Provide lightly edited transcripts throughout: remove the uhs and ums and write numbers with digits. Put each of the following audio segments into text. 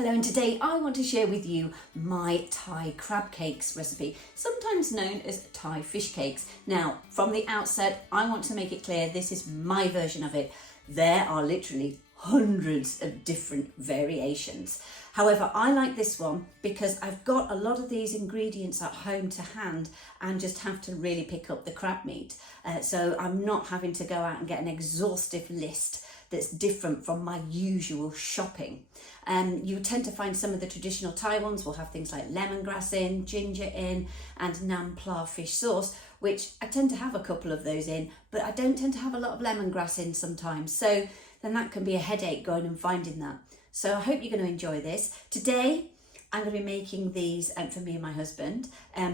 Hello, and today I want to share with you my Thai crab cakes recipe, sometimes known as Thai fish cakes. Now, from the outset, I want to make it clear this is my version of it. There are literally hundreds of different variations. However, I like this one because I've got a lot of these ingredients at home to hand and just have to really pick up the crab meat. So I'm not having to go out and get an exhaustive list that's different from my usual shopping. You tend to find some of the traditional Thai ones will have things like lemongrass in, ginger in, and nam pla fish sauce, which I tend to have a couple of those in, but I don't tend to have a lot of lemongrass in sometimes. So then that can be a headache going and finding that. So I hope you're going to enjoy this. Today, I'm going to be making these for me and my husband,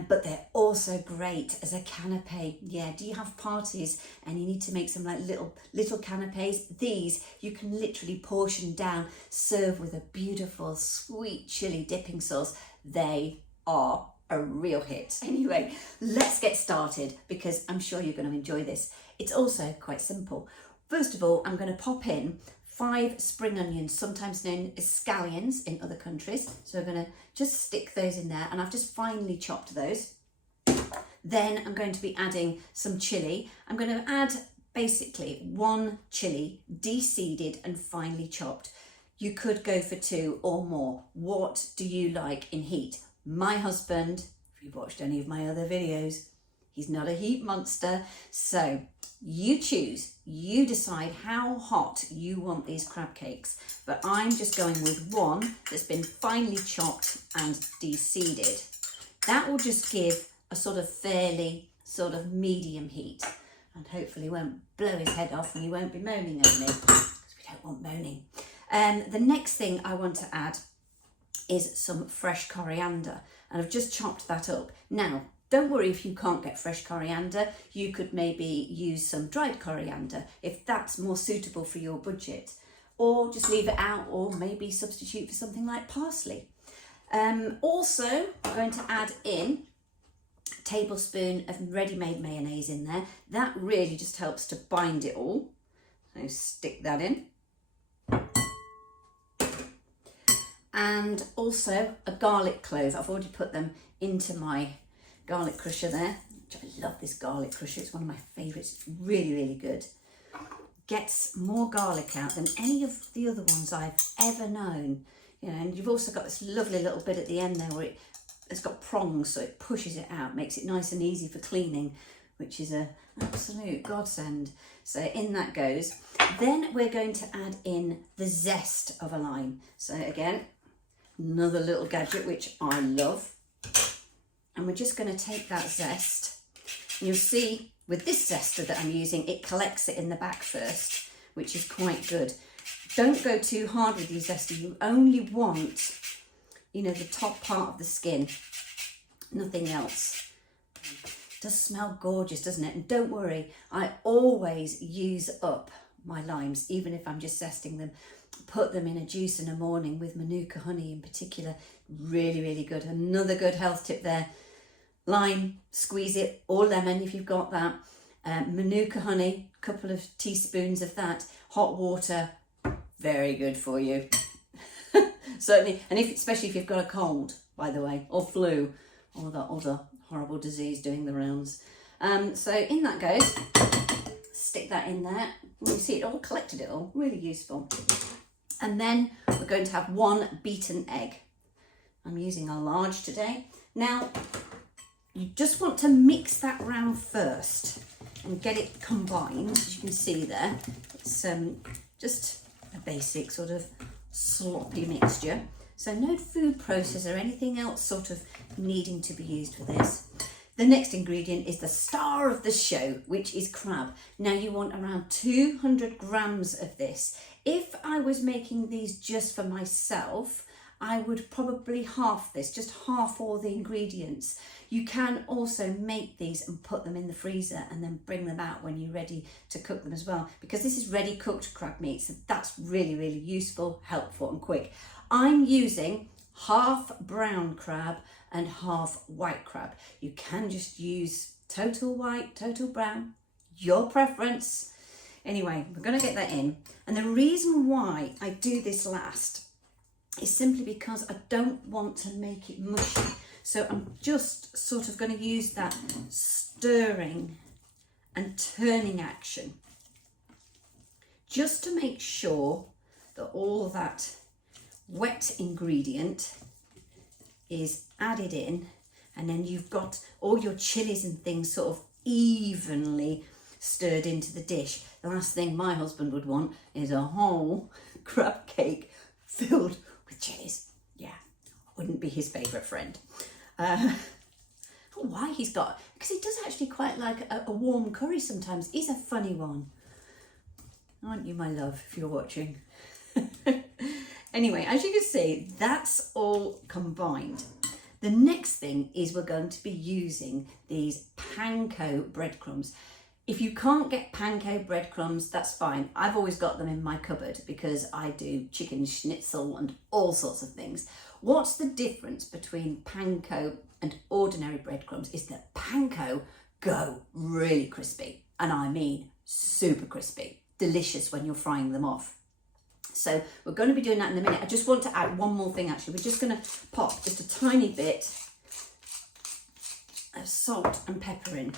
but they're also great as a canapé. Yeah, do you have parties and you need to make some like little canapés? These you can literally portion down, serve with a beautiful sweet chilli dipping sauce. They are a real hit. Anyway, let's get started because I'm sure you're going to enjoy this. It's also quite simple. First of all, I'm going to pop in 5 spring onions, sometimes known as scallions in other countries. So I'm going to just stick those in there, and I've just finely chopped those. Then I'm going to be adding some chilli. I'm going to add basically 1 chilli, de-seeded and finely chopped. You could go for 2 or more. What do you like in heat? My husband, if you've watched any of my other videos, he's not a heat monster. So you choose, you decide how hot you want these crab cakes, but I'm just going with 1 that's been finely chopped and de-seeded. That will just give a sort of fairly sort of medium heat and hopefully won't blow his head off and he won't be moaning at me because we don't want moaning. The next thing I want to add is some fresh coriander, and I've just chopped that up. Now, don't worry if you can't get fresh coriander. You could maybe use some dried coriander if that's more suitable for your budget, or just leave it out, or maybe substitute for something like parsley. Also, I'm going to add in a tablespoon of ready-made mayonnaise in there. That really just helps to bind it all. So stick that in. And also a garlic clove. I've already put them into my garlic crusher there. I love this garlic crusher. It's one of my favourites. It's really, really good. Gets more garlic out than any of the other ones I've ever known. You know, and you've also got this lovely little bit at the end there where it's got prongs, so it pushes it out, makes it nice and easy for cleaning, which is an absolute godsend. So in that goes. Then we're going to add in the zest of a lime. So again, another little gadget which I love. And we're just going to take that zest. And you'll see with this zester that I'm using, it collects it in the back first, which is quite good. Don't go too hard with your zester. You only want, you know, the top part of the skin, nothing else. It does smell gorgeous, doesn't it? And don't worry, I always use up my limes, even if I'm just zesting them. Put them in a juice in the morning with Manuka honey in particular. Really, really good. Another good health tip there. Lime, squeeze it, or lemon if you've got that. Manuka honey, a couple of teaspoons of that. Hot water, very good for you. Certainly, and especially if you've got a cold, by the way, or flu, or that other horrible disease doing the rounds. So in that goes. Stick that in there. You see it all collected, it all really useful. And then we're going to have 1 beaten egg. I'm using a large today. Now, you just want to mix that round first and get it combined. As you can see there, it's just a basic sort of sloppy mixture. So no food processor or anything else sort of needing to be used for this. The next ingredient is the star of the show, which is crab. Now you want around 200 grams of this. If I was making these just for myself, I would probably half this, just half all the ingredients. You can also make these and put them in the freezer and then bring them out when you're ready to cook them as well, because this is ready cooked crab meat, so that's really, really useful, helpful and quick. I'm using half brown crab and half white crab. You can just use total white, total brown, your preference. Anyway, we're going to get that in. And the reason why I do this last is simply because I don't want to make it mushy. So I'm just sort of going to use that stirring and turning action just to make sure that all that wet ingredient is added in, and then you've got all your chilies and things sort of evenly stirred into the dish. The last thing my husband would want is a whole crab cake filled with chilies. Yeah, wouldn't be his favourite friend. Why he's got, because he does actually quite like a warm curry sometimes. He's a funny one. Aren't you, my love, if you're watching? Anyway, as you can see, that's all combined. The next thing is we're going to be using these panko breadcrumbs. If you can't get panko breadcrumbs, that's fine. I've always got them in my cupboard because I do chicken schnitzel and all sorts of things. What's the difference between panko and ordinary breadcrumbs is that panko go really crispy, and I mean super crispy, delicious when you're frying them off. So we're going to be doing that in a minute. I just want to add one more thing actually. We're just going to pop just a tiny bit of salt and pepper in.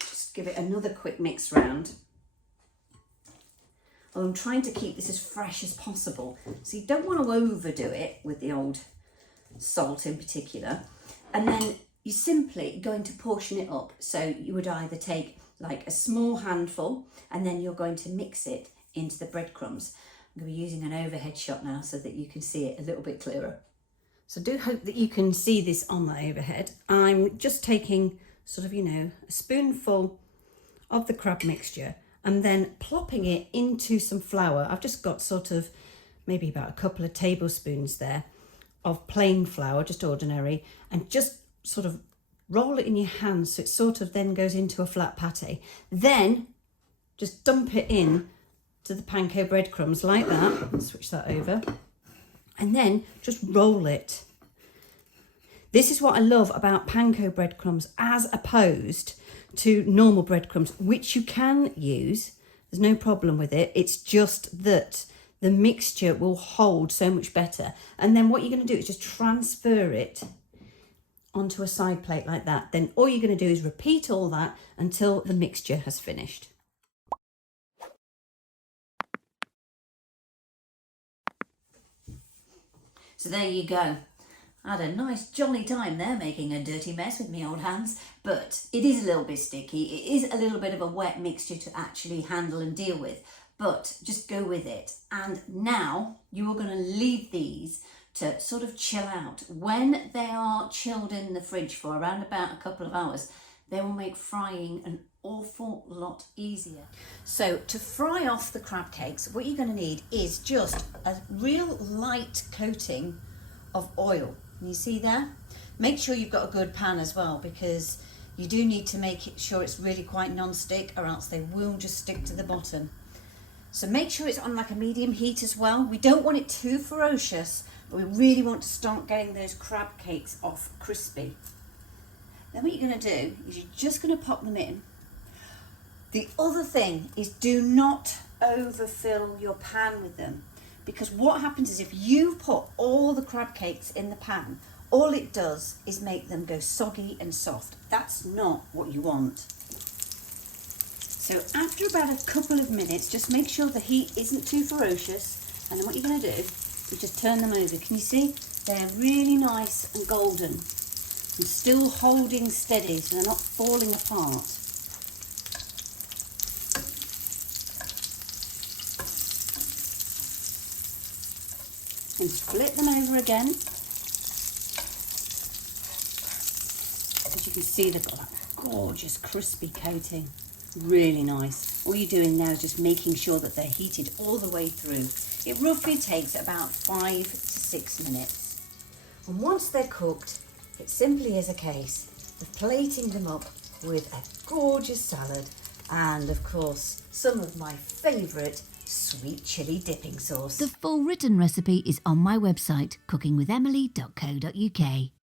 Just give it another quick mix round. Well, I'm trying to keep this as fresh as possible. So you don't want to overdo it with the old salt in particular. And then you're simply going to portion it up. So you would either take like a small handful and then you're going to mix it into the breadcrumbs. I'm going to be using an overhead shot now so that you can see it a little bit clearer. So I do hope that you can see this on the overhead. I'm just taking sort of, a spoonful of the crab mixture and then plopping it into some flour. I've just got sort of maybe about a couple of tablespoons there of plain flour, just ordinary, and just sort of roll it in your hands so it sort of then goes into a flat pate. Then just dump it in to the panko breadcrumbs like that. Switch that over. And then just roll it. This is what I love about panko breadcrumbs as opposed to normal breadcrumbs, which you can use. There's no problem with it. It's just that the mixture will hold so much better. And then what you're going to do is just transfer it onto a side plate like that. Then all you're going to do is repeat all that until the mixture has finished. So there you go. I had a nice jolly time there making a dirty mess with my old hands, but it is a little bit sticky. It is a little bit of a wet mixture to actually handle and deal with, but just go with it. And now you are going to leave these to sort of chill out. When they are chilled in the fridge for around about a couple of hours, they will make frying an awful lot easier. So to fry off the crab cakes, what you're going to need is just a real light coating of oil. And you see there? Make sure you've got a good pan as well, because you do need to make sure it's really quite non-stick, or else they will just stick to the bottom. So make sure it's on like a medium heat as well. We don't want it too ferocious, but we really want to start getting those crab cakes off crispy. Then what you're going to do is you're just going to pop them in. The other thing is do not overfill your pan with them, because what happens is if you put all the crab cakes in the pan, all it does is make them go soggy and soft. That's not what you want. So after about a couple of minutes, just make sure the heat isn't too ferocious, and then what you're going to do is just turn them over. Can you see? They're really nice and golden and still holding steady, so they're not falling apart. And flip them over again. As you can see, they've got that gorgeous crispy coating. Really nice. All you're doing now is just making sure that they're heated all the way through. It roughly takes about 5 to 6 minutes. And once they're cooked, it simply is a case of plating them up with a gorgeous salad and, of course, some of my favourite sweet chilli dipping sauce. The full written recipe is on my website, cookingwithemily.co.uk.